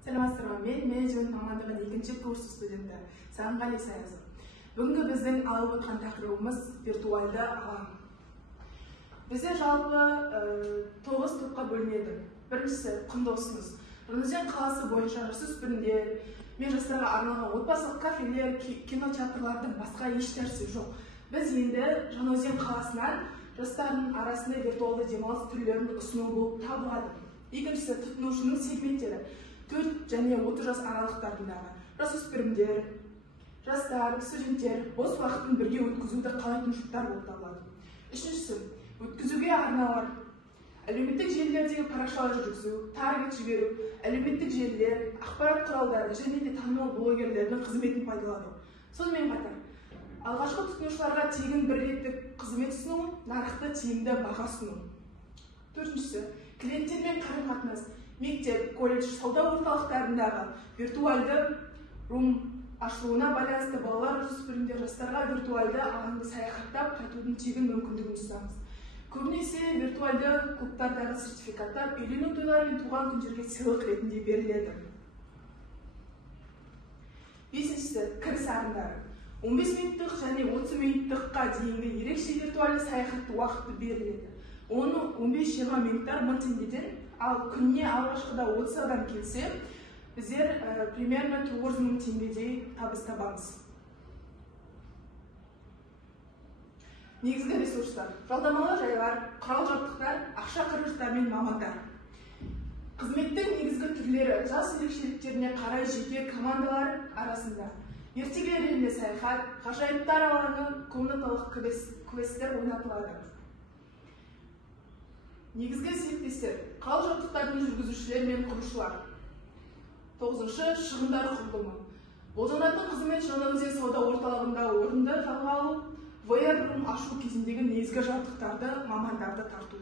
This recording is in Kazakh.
Саламатсыздар, мен менеджмент мамандығының 2-ші курс студенті Сағынғали Саязов. Бүгінгі біздің алып отқан тақырыбымыз виртуалды алаң. Бізде жалпы 9 топқа бөлінеді. Біріншісі құнды ұсыныс. Жаңаөзен қаласы бойынша жасөспірімдер мен жастарға арналған отбасылық кафелер, кинотеатрлардың басқа еш нәрсе жоқ. Біз енді Жаңаөзен қаласынан жастардың арасында виртуалды демалыс түрлерін ұсыну болып табылады. Екіншісі тұтынушының сегменттері. 4 және 30 жас аралықтарындағы жасөспірімдер, жастар, студенттер бос уақытын бірге өткізуді қалайтын жұптар болып табылады. Үшіншісі, өткізуге арналар. Әлеуметтік желілердегі парақшалар жүргізу, таргет жіберу, әлеуметтік желілер, ақпарат құралдары және де танымал блогерлердің қызметін пайдалану. Сонымен қатар, алғашқы тұтынушыларға тегін бір реттік қызмет ұсыну, нарықты тиімді баға ұсыну. Төртіншісі, клиенттермен қарым-қатынас. Мектеп, колледж, сауда орталықтарындағы виртуалды рум ашылуына байланысты балалар, жасөспірімдер, жастарға виртуалды алаңды саяхаттап қайтудың тегін мүмкіндігін ұсынамыз. Көбінесе виртуалды клубтардағы сертификаттар үйлену тойлары мен туған күндерге сыйлық ретінде беріледі. Бесіншісі, кіріс арындары. 15 минуттық және 30 минуттыққа дейінгі ерекше виртуалды саяхатты уақыты беріледі. Оны 15-20 минуттар 1000 теңгеден, ал күніне алғашқыда 30 адам келсе, біздер примерно 900 мың теңгедей табыс табамыз. Негізгі ресурстар: жалдамалы жайлар, құрал-жабдықтар, ақша қаражаттар мен мамандар. Қызметтің негізгі түрлері жас ерекшеліктеріне қарай жеке командалар арасында ертегі әлеміне саяхат, ғажайыптар алаңы, комнаталық квесттер ойнатылады. Негізгі серіктестер: құрал-жабдықтардың жүргізушілер мен құрушылар. 9-шы, шығындар құрылымы. Болжанатын қызмет Жаңаөзен сауда орталығында орынды жалға алу, VR-рум ашу кезіндегі негізгі жабдықтарды, мамандарды тарту.